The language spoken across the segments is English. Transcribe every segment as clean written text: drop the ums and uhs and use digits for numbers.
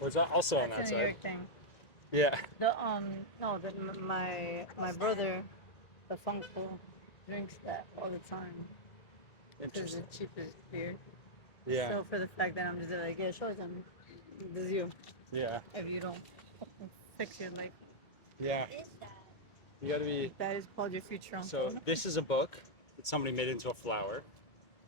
Was that also on That's that a New side? York thing. Yeah. The no, my brother, the funkle, drinks that all the time because Interesting. it's the cheapest beer. Yeah. So for the fact that I'm just like, yeah, show them, this is you. Yeah. If you don't fix your life, Yeah. You gotta be. that is called your future So uncle. this is a book that somebody made into a flower,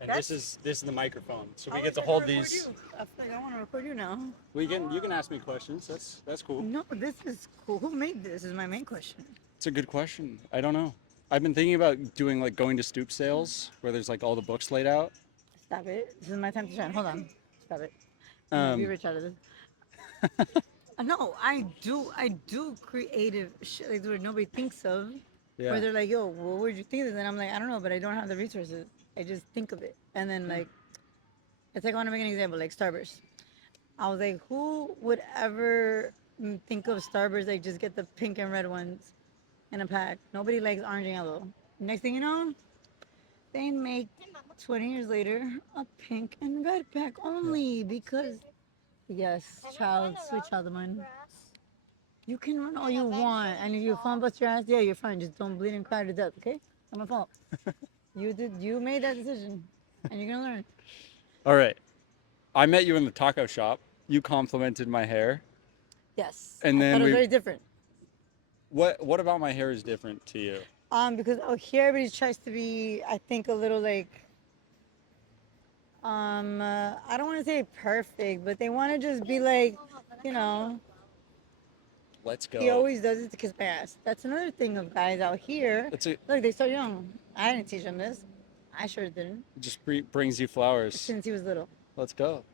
and this That's. is the microphone. So I we was get to trying to hold record these. you. I feel like I want to record you now. You can ask me questions. That's cool. No, this is cool. Who made this? Is my main question. It's a good question. I don't know. I've been thinking about doing like going to stoop sales where there's like all the books laid out. Stop it. This is my time to shine. Hold on. Stop it. I'm gonna be Um, rich out of this. No, I do creative shit like that nobody thinks of. Where yeah. they're like, "Yo, well, where'd you think of this?" And I'm like, "I don't know, but I don't have the resources. I just think of it." And then like, it's like I want to make an example, like Starburst. I was like, who would ever think of Starburst like just get the pink and red ones in a pack? Nobody likes orange and yellow. Next thing you know, they make 20 years later a pink and red pack Yeah. only because yes, child, sweet child of mine. You can run all you want, and if you fall and bust your ass, yeah, you're fine. Just don't bleed and cry to death, okay? It's not my fault. You did. You made that decision, and you're gonna learn. All right. I met you in the taco shop. You complimented my hair, Yes, and I thought then it was we. very different. What about my hair is different to you? Because oh, here everybody tries to be, I think, a little like, I don't want to say perfect, but they want to just be like, you know, Let's he go. always does it to kiss my ass. That's another thing of guys out here. It's a. It Look, they so young. I didn't teach them this. I sure didn't. just brings you flowers. Since he was little. Let's go.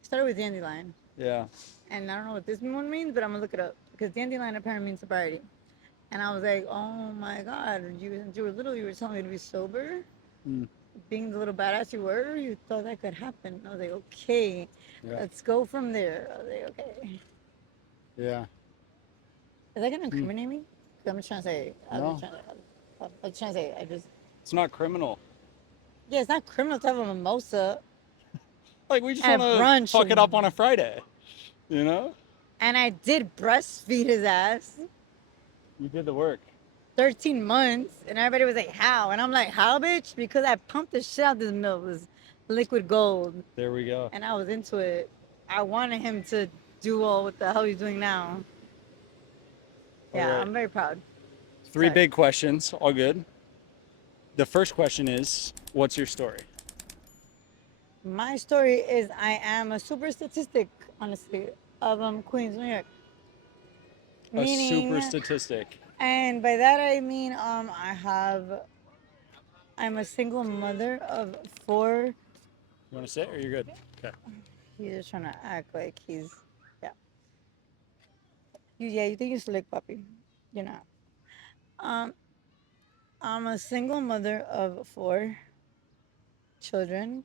He started with dandelion. Yeah. And I don't know what this one means, but I'm gonna look it up because dandelion apparently means sobriety. And I was like, oh my god, since you were little, you were telling me to be sober. Mm, Being the little badass you were, you thought that could happen. I was like, okay, yeah. let's go from there. I was like, okay. Yeah. Is that gonna Mm, incriminate me? 'Cause I'm just trying to say, no, I'm just trying to say, I just, it's not criminal. yeah, it's not criminal to have a mimosa Like we just want at to brunch, fuck it up on a Friday. You know? and I did breastfeed his ass You did the work. 13 months, and everybody was like, how? And I'm like, how, bitch? Because I pumped the shit out of this milk. It was liquid gold, There we go. and I was into it. I wanted him to do all what the hell he's doing now. All Yeah, right. I'm very proud. Three Sorry. big questions. All good. The first question is, what's your story? My story is I am a super statistic, honestly, of Queens, New York. A super Meaning, statistic. and by that I mean I'm a single mother of four. You want to sit or you're good? Okay. He's just trying to act like he's, yeah. You think you're slick, puppy. You're not. Um, I'm a single mother of four children.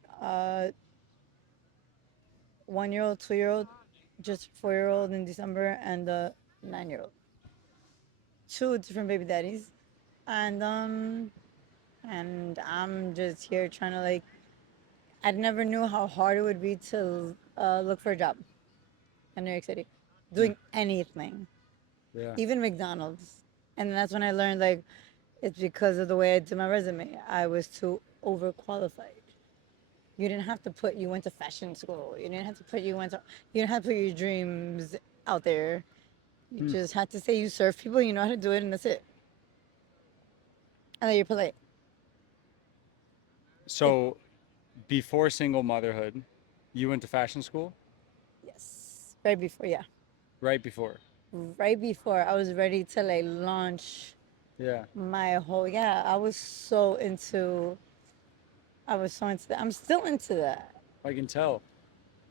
1 year old, 2 year old, just 4 year old in December, and a 9 year old. Two different baby daddies, and I'm just here trying to like. I never knew how hard it would be to look for a job in New York City, Hmm. doing anything, Yeah. even McDonald's. And that's when I learned like it's because of the way I did my resume. I was too overqualified. You didn't have to put you went to fashion school. You didn't have to put you didn't have to put your dreams out there. You Hmm. just had to say you serve people, you know how to do it, and that's it. And that you're polite. It, So, before single motherhood, you went to fashion school? yes. Right before, yeah. Right before. Right before I was ready to like launch Yeah. my whole, yeah, I was so into that. I'm still into that. I can tell.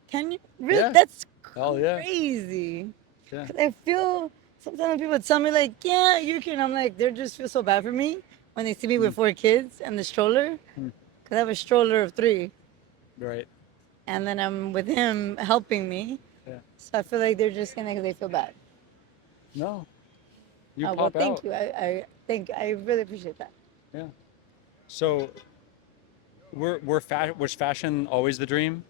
Can you really? Yeah. That's Hell yeah. crazy. Yeah. Cause I feel sometimes people tell me like, yeah, you can. I'm like, they just feel so bad for me when they see me Hmm. with four kids and the stroller. Hmm. Cause I have a stroller of three, Right. and then I'm with him helping me. Yeah. So I feel like they're just gonna, cause they feel bad. No. You Well, pop thank out. you. I really appreciate that. Yeah. So, was fashion always the dream?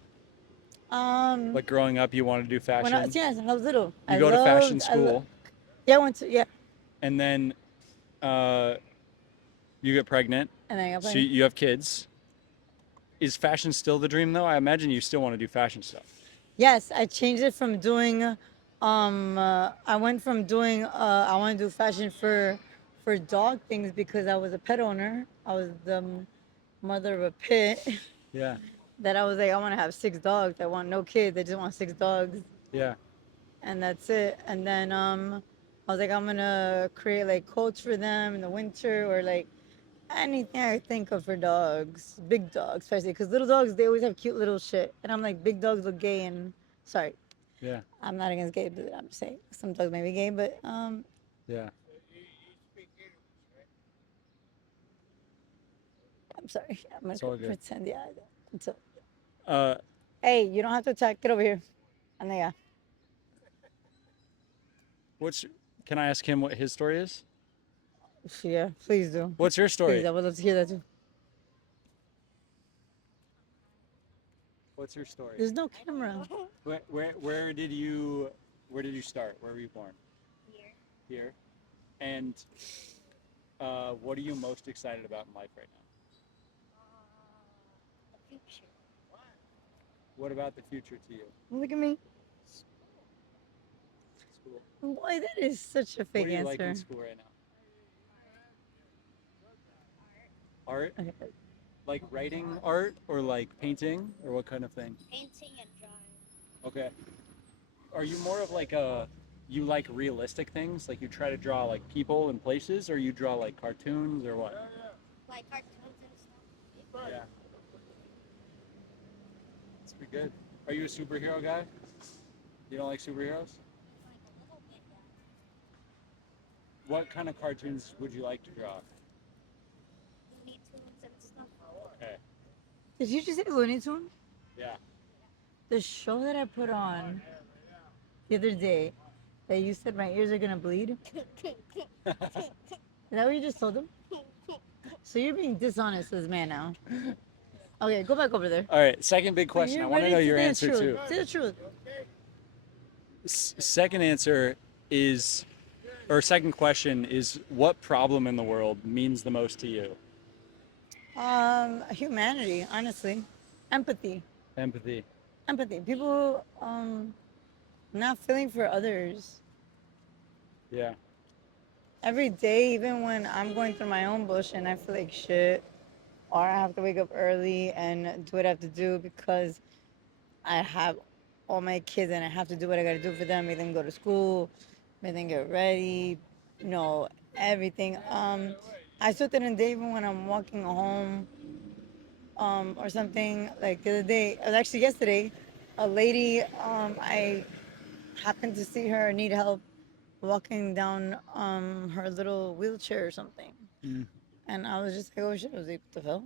Um, Like growing up, you wanted to do when I fashion. yes, when I was little, You go to fashion school, yeah, I went to yeah, and then uh, you get pregnant. and then I got So pregnant. you have kids. Is fashion still the dream though? I imagine you still want to do fashion stuff. Yes, I changed it from doing. I went from doing. I want to do fashion for dog things because I was a pet owner. I was the mother of a pit. Yeah, That I was like, I want to have 6 dogs. I want no kids. I just want 6 dogs, yeah, and that's it. And then I was like, I'm gonna create like coats for them in the winter or like anything I think of for dogs, big dogs, especially because little dogs they always have cute little shit, and I'm like, big dogs look gay and sorry, yeah, I'm not against gay, but I'm just saying some dogs may be gay, but yeah. I'm sorry, I'm gonna It's all good. pretend yeah. Until Uh, hey, you don't have to attack. Get over here, and then yeah. what's? Can I ask him what his story is? Yeah, please do. What's your Please, story? I would love to hear that too. What's your story? There's no camera. Where did you start? Where were you born? Here. And what are you most excited about in life right now? What about the future to you? Look at me. School. Boy, that is such a What fake do you like in answer. school right now? Art? Okay. Like writing art or like painting or what kind of thing? Okay. Are you more of like a you like realistic things? Like you try to draw like people and places or you draw like cartoons or what? Yeah. That's pretty good. Are you a superhero guy? You don't like superheroes? What kind of cartoons would you like to draw? Okay. Did you just say Looney Tunes? Yeah. The show that I put on the other day that you said my ears are gonna bleed. Is that what you just told them? So you're being dishonest as man now. Okay, go back over there. All right. Second big But question. I you're want to ready know to your say the answer truth. too. Say the truth. Second answer is, or second question is, what problem in the world means the most to you? Humanity, honestly, empathy, Empathy. empathy. People, not feeling for others. Yeah. Every day, even when I'm going through my own bullshit and I feel like shit, or I have to wake up early and do what I have to do because I have all my kids and I have to do what I gotta do for them, make them go to school, make them get ready, you know, everything. I still didn't day even when I'm walking home, or something. Like the other day, it was actually yesterday, a lady, I happened to see her need help walking down her little wheelchair or something. Mm. And I was just like, oh shit, I was like, what the hell?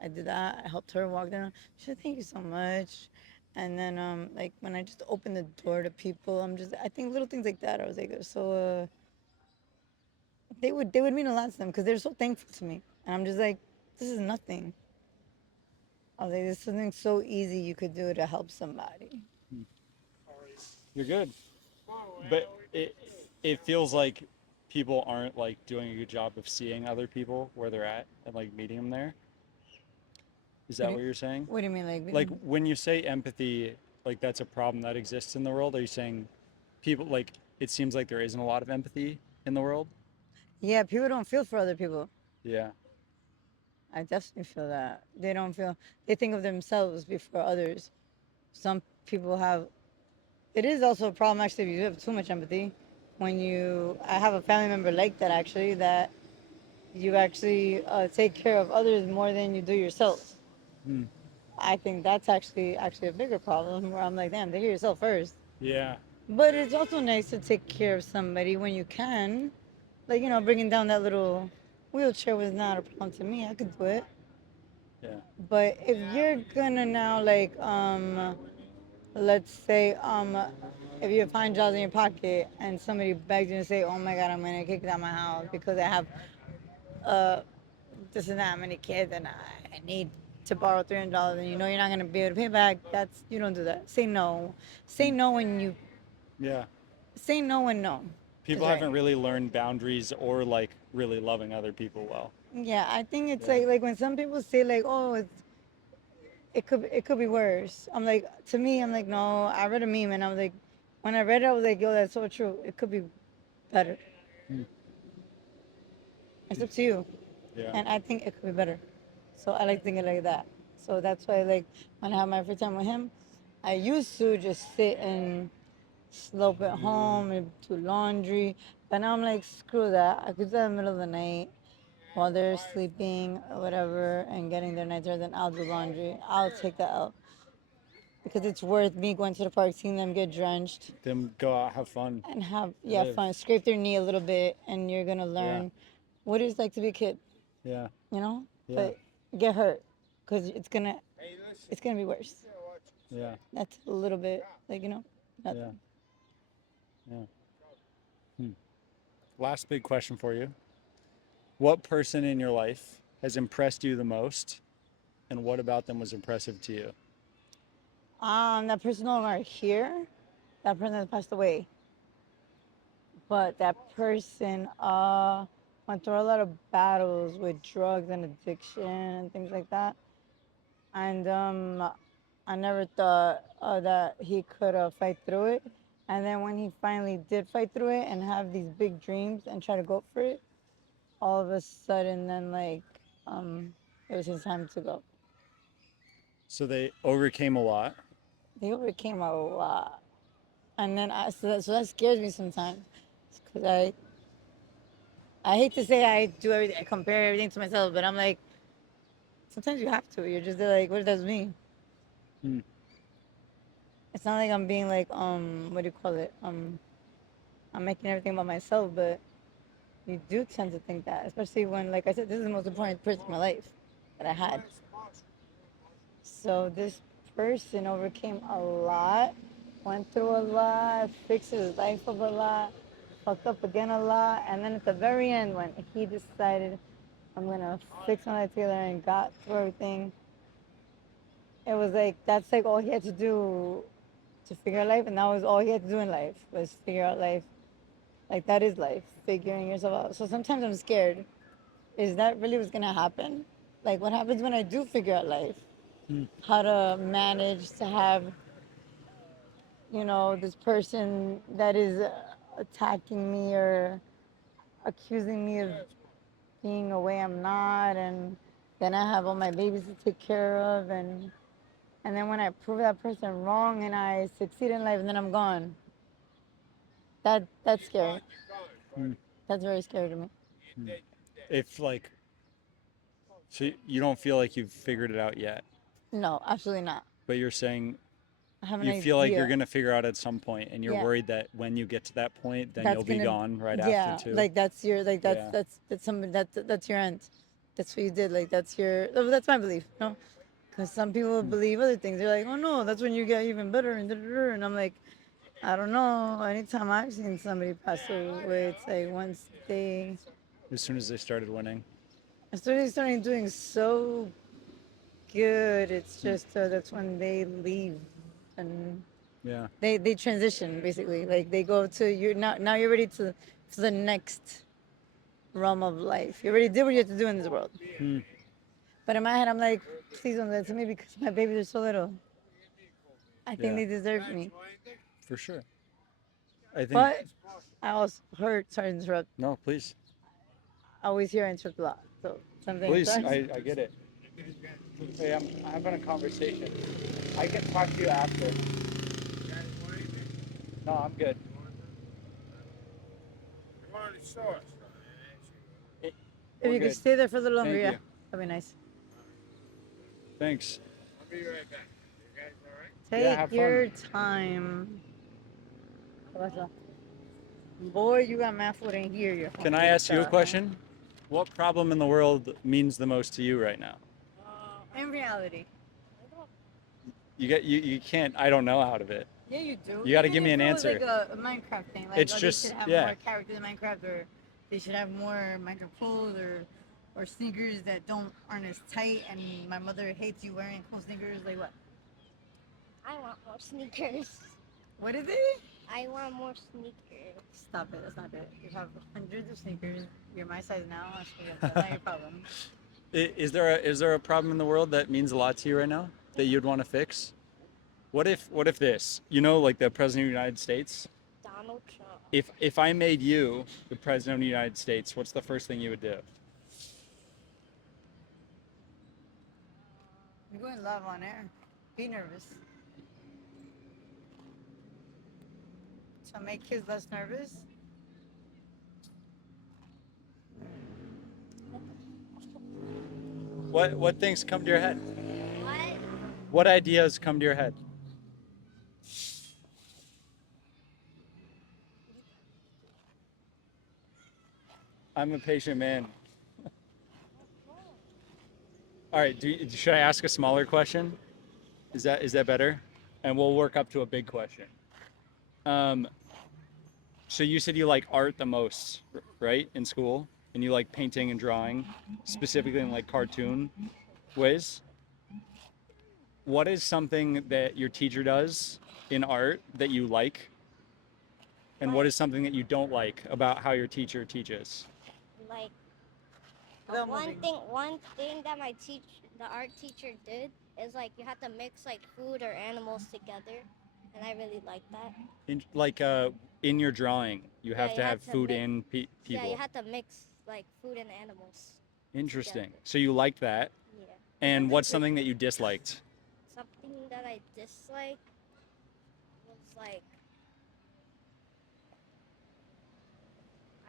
I did that. I helped her walk down. She said, thank you so much. And then, like, when I just opened the door to people, I think little things like that, I was like, so, they would mean a lot to them because they're so thankful to me. And I'm just like, this is nothing. I was like, this is something so easy you could do to help somebody. You're good. But it feels like people aren't like doing a good job of seeing other people where they're at and like meeting them there. Is What that do what you, you're saying? what do you mean, like, Like when you say empathy, like that's a problem that exists in the world. Are you saying people like it seems like there isn't a lot of empathy in the world? yeah, people don't feel for other people. Yeah. I definitely feel that. They don't feel, they think of themselves before others. Some people have, it is also a problem actually if you have too much empathy. I have a family member like that actually, that you actually take care of others more than you do yourself. Hmm. I think that's actually a bigger problem where I'm like, damn, take care of yourself first. Yeah. But it's also nice to take care of somebody when you can. Like, bringing down that little wheelchair was not a problem to me. I could do it. Yeah. But if you're gonna now, like, let's say, if you find jobs in your pocket and somebody begs you to say, oh my God, I'm gonna kick down my house because I have uh, this and that many kids and I need to borrow $300 and you know you're not gonna be able to pay back, that's you don't do that. Say no. Say no when you Yeah. say no when no is People right. haven't really learned boundaries or like really loving other people well. Yeah, I think it's Yeah. like when some people say like, oh, it could be worse. I'm like, to me, I'm like, no. I read a meme and I was like, when I read it, I was like, yo, that's so true. It could be better. Mm. It's up to you, Yeah. and I think it could be better. So I like thinking like that. So that's why, like, when I have my free time with him, I used to just sit and slope at home and do laundry. But now I'm like, screw that. I could do that in the middle of the night while they're sleeping or whatever and getting their nights, then I'll do laundry. I'll take that out because it's worth me going to the park, seeing them get drenched Them go out, have fun, and have, yeah, live. fun. Scrape their knee a little bit, and you're gonna Yeah. learn what it's like to be a kid, Yeah. you know? Yeah. But get hurt because it's gonna be worse. Yeah. That's a little bit like, Yeah. nothing. Yeah. Hmm. Last big question for you. What person in your life has impressed you the most, and what about them was impressive to you? That person no longer here. That person has passed away. But that person went through a lot of battles with drugs and addiction and things like that. And I never thought that he could fight through it. And then when he finally did fight through it and have these big dreams and try to go for it, all of a sudden, then like, it was his time to go. So they overcame a lot. They overcame a lot, and then so that scares me sometimes, because I hate to say I do everything, I compare everything to myself, but I'm like, sometimes you have to. You're just like, what does that mean? Hmm. It's not like I'm being like, what do you call it? I'm making everything about myself, but you do tend to think that, especially when, like I said, this is the most important person in my life that I had. So this person overcame a lot, went through a lot, fixed his life up a lot, fucked up again a lot, and then at the very end, when he decided I'm gonna fix my life together and got through everything, it was like that's like all he had to do to figure out life, and that was all he had to do in life was figure out life. Like that is life, figuring yourself out. So sometimes I'm scared. Is that really what's gonna happen? Like what happens when I do figure out life? Hmm. How to manage to have, this person that is attacking me or accusing me of being a way I'm not, and then I have all my babies to take care of, and then when I prove that person wrong and I succeed in life, and then I'm gone. That's scary. Hmm. That's very scary to me. Hmm. If like, so you don't feel like you've figured it out yet, No, absolutely not. but you're saying I have an you feel like you're idea. gonna figure out at some point, and you're Yeah, worried that when you get to that point, then that's you'll be gonna. gone right after Yeah, too. like that's your like Yeah. that's something that's your end. That's what you did. Like that's your. That's my belief. No, because some people Hmm. believe other things. They're like, oh no, that's when you get even better and da, da, da. And I'm like, I don't know. Anytime I've seen somebody pass away, it's like once they As soon as they started winning. starting doing so good, it's Hmm. just that's when they leave and Yeah. they transition basically. Like they go to you now you're ready to the next realm of life. You already did what you had to do in this world. Hmm. But in my head, I'm like, please don't do that to me because my babies are so little. I think Yeah. they deserve me. For sure. I think. But I also heard, sorry to interrupt, No, please. I always hear I interrupt a lot. So sometimes, Please. sorry. I get it. Hey, I'm having a conversation. I can talk to you after. No, I'm good. It, If we're you could good. stay there for a little longer, Thank yeah, you. that'd be nice. Thanks. Yeah, Take have your fun. time. Boy, you got math food in here. You're Can I hungry. ask you a question? What problem in the world means the most to you right now? In reality. You can't I don't know out of it. Yeah, you do. You got to Even give me if an it was answer. like a Minecraft thing, like, It's oh, they should just have yeah. more characters in Minecraft, or they should have more Minecraft pools, or or sneakers that aren't as tight, and my mother hates you wearing cool sneakers? Like what? I want more sneakers. What is it? I want more sneakers. Stop it. That's not it. You have hundreds of sneakers. You're my size now. That's not your problem. Is there a problem in the world that means a lot to you right now that you'd want to fix? What if this? Like the president of the United States. Donald Trump. If I made you the president of the United States, what's the first thing you would do? You're going live on air. Be nervous. To make kids less nervous. What things come to your head? What? What ideas come to your head? I'm a patient man. All right, should I ask a smaller question? Is that better? And we'll work up to a big question. So you said you like art the most, right, in school? And you like painting and drawing, specifically in like cartoon ways. What is something that your teacher does in art that you like? And what is something that you don't like about how your teacher teaches? Like Without one moving. thing that the art teacher did is like you have to mix like food or animals together, and I really like that. In your drawing, you have Yeah, to you have have to food mix- and Yeah, people. you have to mix like food and animals. Interesting. together. So you like that. Yeah. And what's something that you disliked? Something that I dislike was like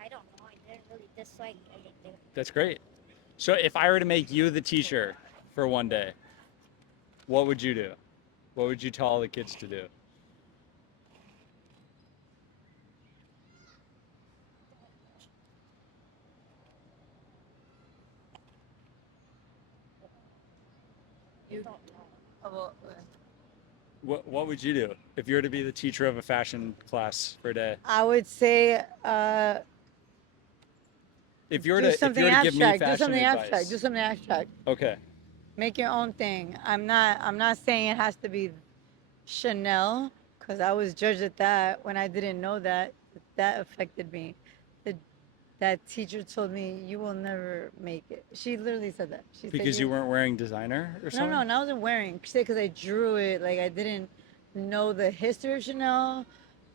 I don't know. I didn't really dislike anything. That's great. So if I were to make you the teacher for one day, what would you do? What would you tell all the kids to do? I You. don't know. Oh, well, What would you do if you were to be the teacher of a fashion class for a day? I would say If you were do to if you something were to give me abstract. Do fashion something abstract. advice. Do something abstract. Okay. Make your own thing. I'm not saying it has to be Chanel, because I was judged at that when I didn't know that affected me. The, that teacher told me you will never make it. She literally said that. She Because said you weren't wearing designer or no, something? no, and I wasn't wearing. She said because I drew it, like I didn't know the history of Chanel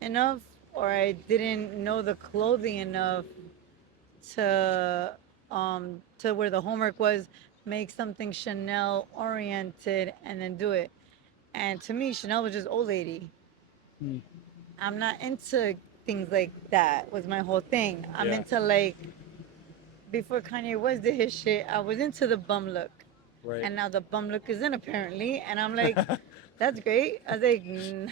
enough, or I didn't know the clothing enough to where the homework was make something Chanel oriented and then do it. And to me, Chanel was just old lady. Hmm. I'm not into things like that. Was my whole thing. I'm Yeah. into like before Kanye West did his shit. I was into the bum look, Right. and now the bum look is in apparently. And I'm like, that's great. I was like,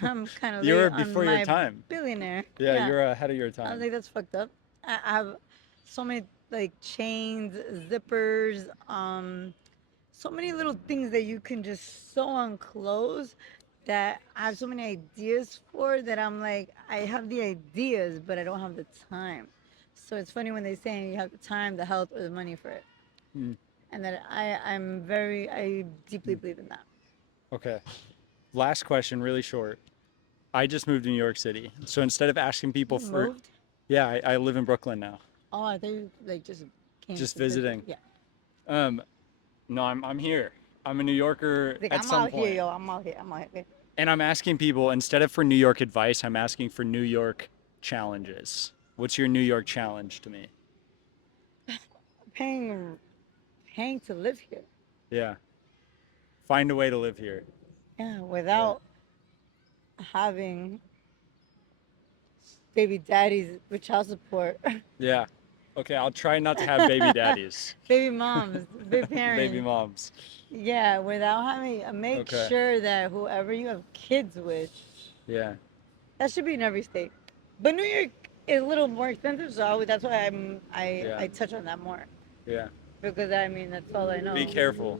I'm kind of You were late on before your my time. billionaire. Yeah, you're ahead of your I was time. like, that's fucked up. I have so many like chains, zippers, so many little things that you can just sew on clothes that I have so many ideas for that I'm like, I have the ideas, but I don't have the time. So it's funny when they say you have the time, the health, or the money for it. Hmm. And that I deeply believe in that. Okay. Last question, really short. I just moved to New York City. So instead of asking people You for, moved? yeah, I live in Brooklyn now. Oh, I thought you like just came Just to visit. visiting. Yeah. Um, no, I'm here. I'm a New Yorker Like at I'm some out here, point. yo. I'm out here. I'm out here. And I'm asking people, instead of for New York advice, I'm asking for New York challenges. What's your New York challenge to me? Paying, paying to live here. Yeah. Find a way to live here. Yeah, without having baby daddies with child support, Yeah. Okay, I'll try not to have baby daddies, baby moms, baby parents. baby moms. Yeah, without having, make Okay. sure that whoever you have kids with, Yeah. that should be in every state. But New York is a little more expensive, so that's why Yeah. I touch on that more Yeah. because I mean that's all I know. Be careful.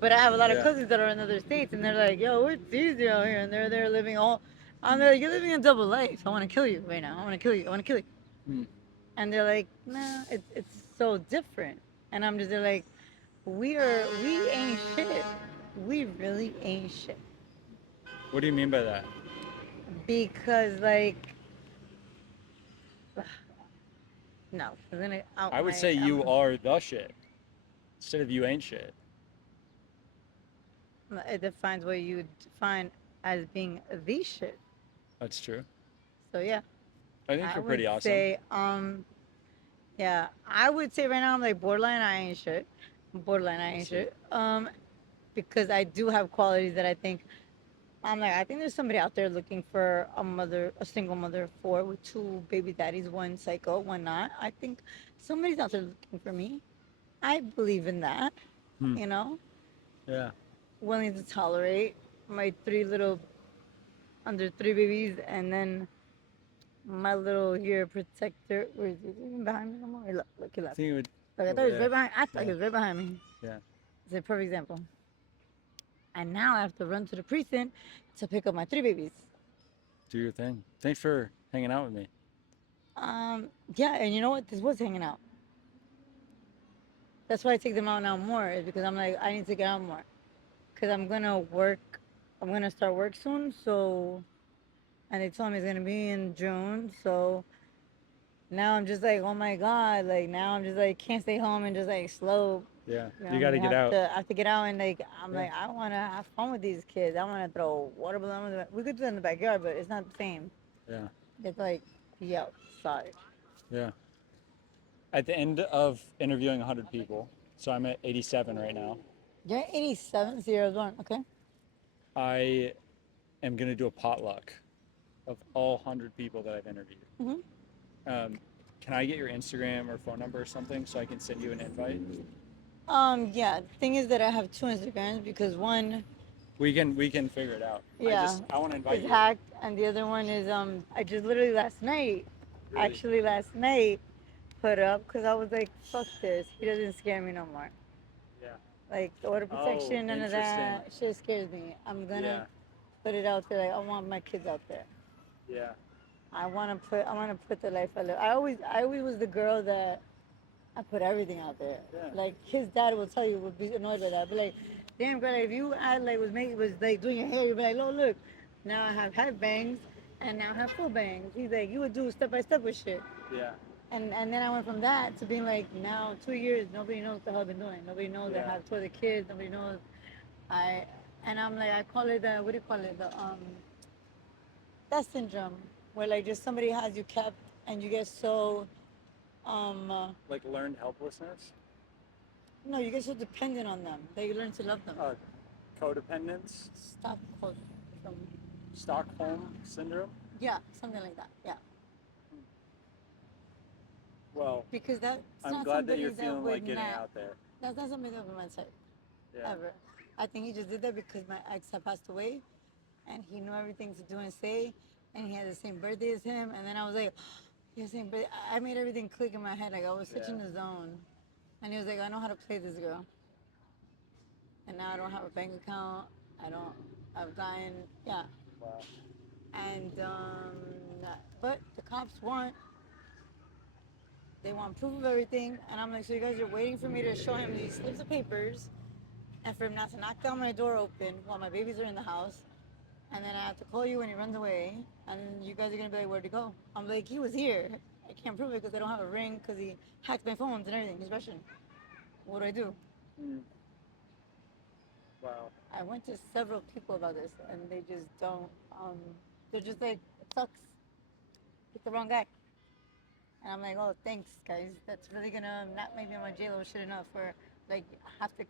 But I have a lot of Yeah. cousins that are in other states, and they're like, "Yo, it's easy out here," and they're living all. I'm like, "You're living a double life. I want to kill you right now. I want to kill you. I want to kill you." Hmm. And they're like, "Nah, it's so different." And I'm just like, we ain't shit. We really ain't shit. What do you mean by that? Because like, no, I'm gonna out I would say my. you are the shit instead of you ain't shit. It defines what you define as being the shit. That's true. So yeah, I think I you're would pretty awesome. say yeah, I would say right now I'm like borderline. I ain't shit. Borderline. I We'll ain't see. shit. Because I do have qualities that I think I'm like I think there's somebody out there looking for a mother, a single mother four with two baby daddies, one psycho, one not. I think somebody's out there looking for me. I believe in that. Hmm. You know, Yeah. willing to tolerate my three little under three babies, and then my little here protector. Where is he? Is he behind me no more? Look, look, he I left. think it would. Look, I thought Over he was right there. behind. I thought Yeah. he was right behind me. Yeah. It's a perfect example. And now I have to run to the precinct to pick up my three babies. Do your thing. Thanks for hanging out with me. Yeah, and you know what? This was hanging out. That's why I take them out now more, is because I'm like, I need to get out more. Because I'm gonna work, I'm gonna start work soon, so, and they told me it's gonna be in June, so now I'm just like, oh my God, like now I'm just like, can't stay home and just like slow. Yeah. You You know, got to I get have out. to, I have to get out and like, I'm Yeah. like, I wanna have fun with these kids. I wanna throw water balloons. We could do it in the backyard, but it's not the same. Yeah. It's like, be outside. Yeah. At the end of interviewing 100 people, so I'm at 87 right now, You're 87, 0 1, okay? I am going to do a potluck of all 100 people that I've interviewed. Mm-hmm. Can I get your Instagram or phone number or something so I can send you an invite? Yeah. The thing is that I have two Instagrams because one, We can figure it out. yeah, I want to invite is you. hacked, and the other one is I just literally last night, Really? actually last night, put up because I was like, fuck this. He doesn't scare me no more. Yeah. Like the water Oh, protection, none of interesting. that shit scares me. I'm Yeah. gonna put it out there. Like I want my kids out there. Yeah. I want to put the life I live. I always was the girl that I put everything out there. Yeah. Like his dad will tell you would be annoyed by that. But like, damn girl, like, if you had like was like doing your hair, you'd be like, oh look, now I have half bangs and now I have full bangs. He's like, you would do step by step with shit. Yeah. And then I went from that to being like, now 2 years, nobody knows what the hell I've been doing. Nobody knows I Yeah. have two other kids. Nobody knows I, and I'm like, I call it the what do you call it, the that syndrome where like just somebody has you kept and you get so Like learned helplessness? no, you get so dependent on them that you learn to love them. Codependence? Stop quote from Stockholm syndrome? yeah, something like that. Yeah, Well, because that's I'm not glad that somebody you're that feeling would like getting not. out there. That's not somebody that would my type Yeah. ever. I think he just did that because my ex had passed away, and he knew everything to do and say, and he had the same birthday as him. And then I was like, he has the same birthday. I made everything click in my head. Like I was such in Yeah. the zone, and he was like, I know how to play this girl. And now I don't have a bank account. I don't. I've gotten yeah, Wow. and but the cops want they want proof of everything, and I'm like, so you guys are waiting for me to show him these slips of papers, and for him not to knock down my door open while my babies are in the house, and then I have to call you when he runs away, and you guys are gonna be like, where'd he go? I'm like, he was here. I can't prove it because I don't have a ring because he hacked my phones and everything. He's Russian. What do I do? Mm. Wow. I went to several people about this, and they just don't. They're just like, it sucks. Pick the wrong guy. And I'm like, oh, thanks, guys. That's really gonna not make me on my jail shit enough for like have to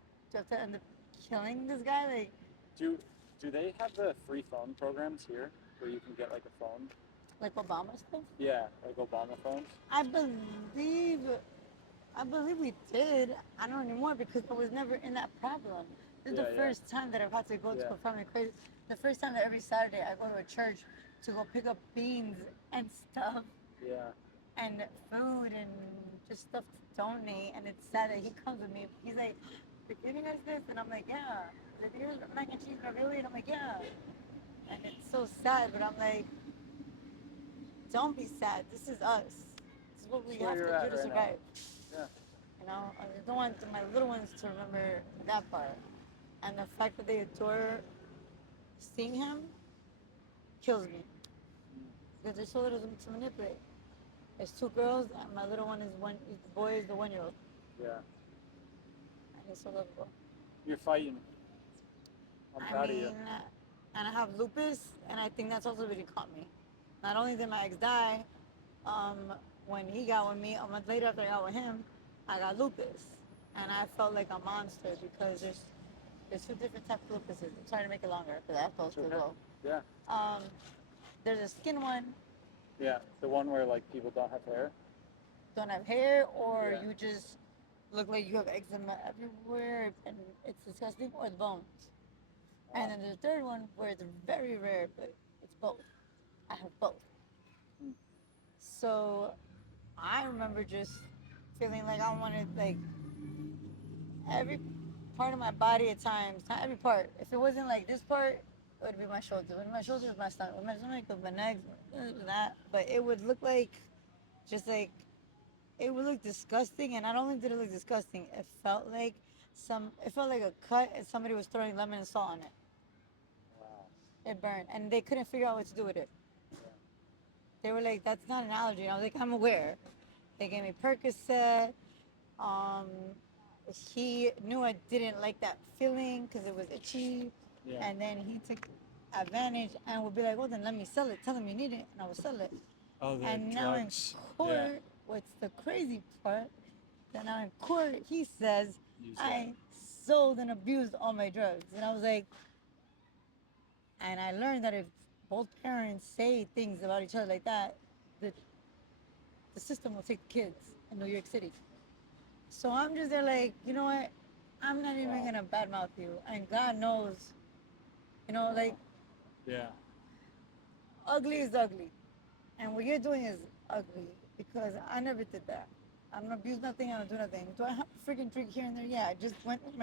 end up killing this guy. Like, Do they have the free phone programs here where you can get like a phone? like Obama stuff. Yeah, like Obama phones. I believe, I believe we did. I don't anymore because I was never in that problem. This is Yeah, the yeah. first time that I've had to go Yeah. to a family crazy. The first time that every Saturday I go to a church to go pick up beans and stuff Yeah. and food and just stuff to donate. And it's sad that he comes with me. He's like, "You're giving us this?" And I'm like, "Yeah." He's like, "Here's mac and cheese ravioli," and I'm like, "Yeah." And it's so sad, but I'm like, "Don't be sad. This is us. This is what we That's where have you're to at do to right survive." now. Yeah. You know, I just don't want my little ones to remember that part. And the fact that they adore seeing him kills me because they're so little to manipulate. There's two girls, and my little one is one. The boy is the 1 year old, Yeah. and he's so lovable. You're fighting. I'm proud of you. And I have lupus, and I think that's also really caught me. Not only did my ex die, um, when he got with me, a month later after I got with him, I got lupus, and I felt like a monster because there's two different types of lupuses. I'm trying to make it longer because I have to go. Yeah. There's a skin one, Yeah. The one where like people don't have hair. don't have hair, or Yeah. you just look like you have eczema everywhere and it's disgusting, or the bones. And then there's a third one where it's very rare, but it's both. I have both. Hmm. So I remember just feeling like I wanted like every part of my body at times, not every part. If it wasn't like this part, it would be my shoulder. When my shoulder was my stomach. When my stomach was my neck, that. But it would look like, just like, it would look disgusting. And not only did it look disgusting, it felt like a cut and somebody was throwing lemon and salt on it. Wow. It burned, and they couldn't figure out what to do with it. Yeah. They were like, "That's not an allergy." And I was like, "I'm aware." They gave me Percocet. Um, he knew I didn't like that feeling because it was itchy. Yeah. And then he took advantage and would be like, "Well, then let me sell it. Tell him you need it," and I would sell it. Oh, the And drugs. now in court, what's the crazy part? That now in court, he says I sold and abused all my drugs, and I was like, and I learned that if both parents say things about each other like that, the the system will take the kids in New York City. So I'm just there like, you know what? I'm not even gonna badmouth you, and God knows, like Yeah. ugly is ugly, and what you're doing is ugly because I never did that. I don't abuse nothing. I don't do nothing. Do I have a freaking drink here and there? Yeah, I just went with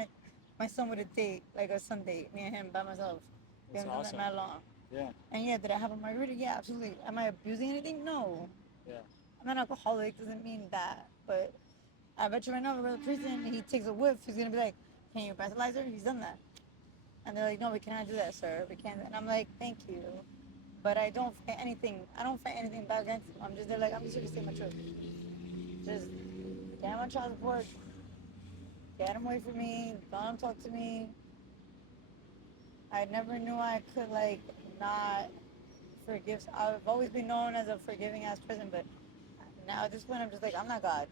my son with a date, like a Sunday, me and him by myself. We That's haven't done awesome. that long. Yeah. And yeah, did I have a margarita? Yeah, absolutely. Am I abusing anything? No. Yeah. I'm not alcoholic. Doesn't mean that. But I bet you right now, if we're in prison, he takes a whiff. He's gonna be like, "Can you breathalyze her?" He's done that. And they're like, "No, we cannot do that, sir. We can't." And I'm like, "Thank you." But I don't fight anything. I don't fight anything bad against him. I'm just there like, I'm just here to say my truth. Just get him on child support. Get him away from me. Don't let him talk to me. I never knew I could like not forgive. I've always been known as a forgiving ass person, but now at this point, I'm just like, I'm not God.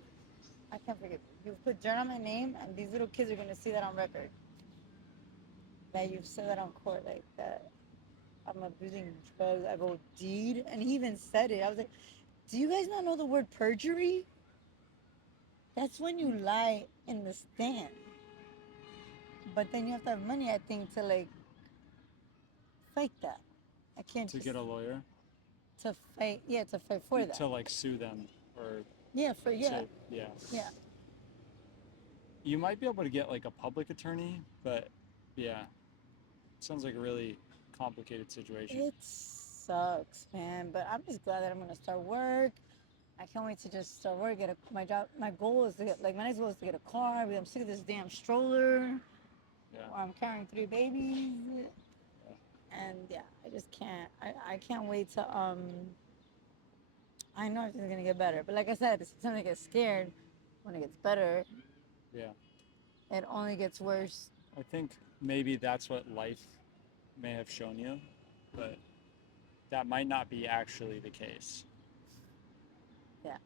I can't forgive you. You've put dirt on my name, and these little kids are gonna see that on record. That you've said that on court, like that. I'm abusing drugs. I've OD'd, and he even said it. I was like, "Do you guys not know the word perjury? That's when you lie in the stand. But then you have to have money, I think, to like fight that. I can't To just get a lawyer. to fight. Yeah, to fight for that. To like sue them or. Yeah, Yeah. Yeah. You might be able to get like a public attorney, but yeah, it sounds like a really complicated situation. It sucks, man. But I'm just glad that I'm gonna start work. I can't wait to just start work. My job. My goal is to get my next goal is to get a car. I'm sick of this damn stroller. Yeah. Where I'm carrying 3 babies. And yeah, I just can't. I can't wait to I know everything's gonna get better, but like I said, sometimes I get scared when it gets better. Yeah. It only gets worse. I think maybe that's what life may have shown you, but that might not be actually the case. Yeah.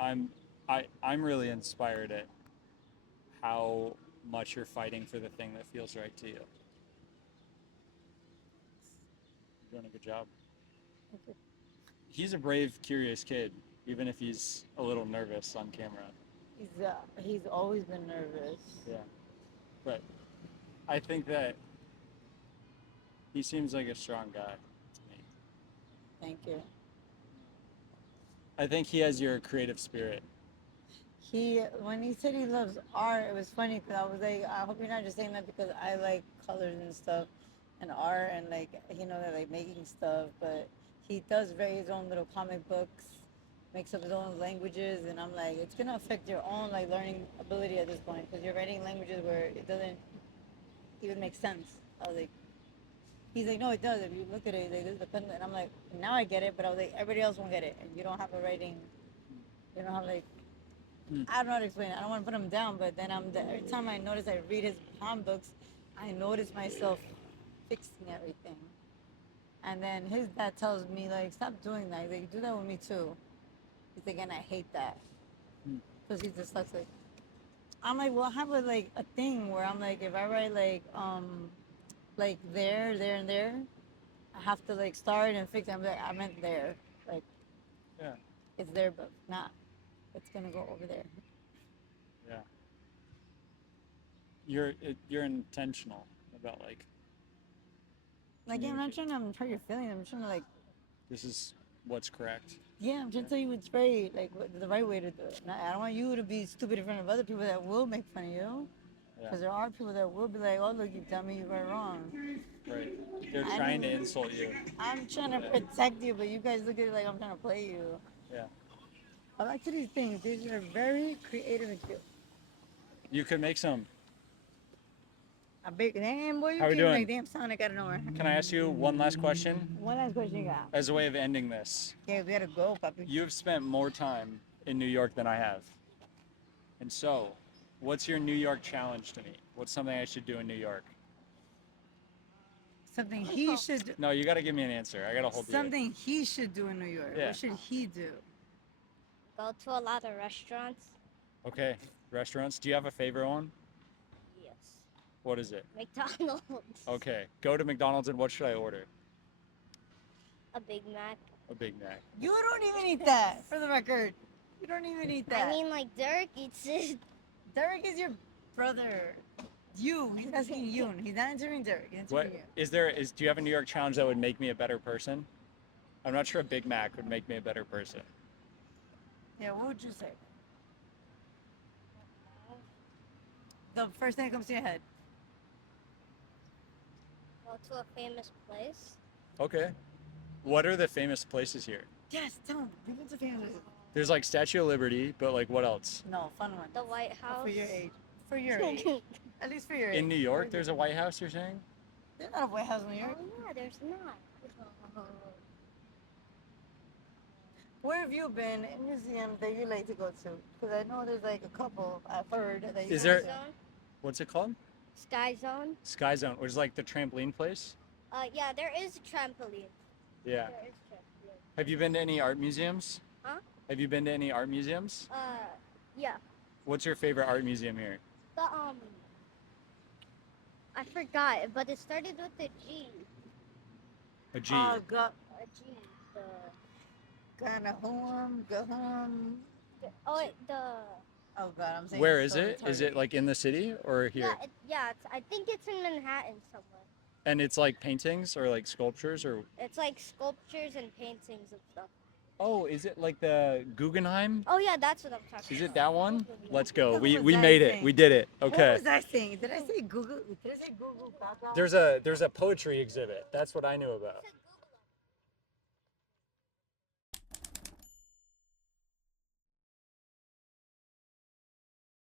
I'm really inspired at how much you're fighting for the thing that feels right to you. You're doing a good job. Okay. He's a brave, curious kid, even if he's a little nervous on camera. He's always been nervous. Yeah. But I think that he seems like a strong guy to me. Thank you. I think he has your creative spirit. When he said he loves art, it was funny because I was like, I hope you're not just saying that because I like colors and stuff and art and like, that like making stuff, but he does write his own little comic books makes up his own languages, and I'm like, it's gonna affect your own like learning ability at this point because you're writing languages where it doesn't even make sense. I was like, he's like, no, it does. If you look at it, like, this depends. And I'm like, now I get it, but I was like, everybody else won't get it, and you don't have a writing. You don't have like, I don't know how to explain it. I don't want to put him down, but then every time I notice I read his palm books, I notice myself fixing everything. And then his dad tells me like, stop doing that. He's like, you do that with me too. He's like, and I hate that because he's dyslexic. I'm like, well, I have a thing where I'm like, if I write like there, there, and there, I have to like start and fix it. I'm like, I meant there, like Yeah. it's there, but not. It's gonna go over there. Yeah. You're intentional about like Like, yeah, I'm not trying to hurt your feelings. I'm trying to like, this is what's correct. yeah, I'm trying to tell you what's right, like the right way to do it. I don't want you to be stupid in front of other people that will make fun of you. Yeah. Because there are people that will be like, oh, look, you tell me you were wrong. Right. They're trying to insult you. I'm trying to protect you, but you guys look at it like I'm trying to play you. Yeah. I like to these things. These are very creative and cute. You could make some. A big damn boy, you How we came doing? like damn Sonic out of nowhere. Can I ask you one last question One last question you got. as a way of ending this? Yeah, we gotta go, puppy. You have spent more time in New York than I have. And so, what's your New York challenge to me? What's something I should do in New York? Something he should do. No, you got to give me an answer. I got to hold you. Something he should do in New York. Yeah. What should he do? Go to a lot of restaurants. Okay. Restaurants. Do you have a favorite one? Yes. What is it? McDonald's. Okay. Go to McDonald's and what should I order? A Big Mac. A Big Mac. You don't even eat that, for the record. You don't even eat that. I mean, like Derek eats it. Derek is your brother. You. He's asking you. He's not answering Derek. He's answering What you. do you have a New York challenge that would make me a better person? I'm not sure a Big Mac would make me a better person. Yeah, what would you say? The first thing that comes to your head. Go to a famous place. Okay. What are the famous places here? Yes, tell him. We've been to family. There's like Statue of Liberty, but like what else? No, fun one. The White House. For your age. For your age. At least for your age. In New York, there's a White House, you're saying? There's not a White House in New Oh, York. yeah, there's not. Where have you been in museums that you like to go to? Because I know there's like a couple I've heard that you Is like there- to go. Zone? What's it called? Sky Zone. Sky Zone, which is like the trampoline place. Yeah, there is a trampoline. Yeah. There is trampoline. Have you been to any art museums? Huh? Have you been to any art museums? Yeah. What's your favorite art museum here? The I forgot, but it started with a G. A G. Oh, go. A G. The Gahom. oh, wait, the Oh God, I'm saying. Where it's is so it? Is retarded. it like in the city or here? I think it's in Manhattan somewhere. And it's like paintings or like sculptures or It's like sculptures and paintings and stuff. oh, is it like the Guggenheim? Oh yeah, that's what I'm talking Is about. it that one? Let's go. What We was I made it. saying? We did it. What Okay. was I saying? Did I say Google? Did I say Google? Gaga? There's a poetry exhibit. That's what I knew about. It's a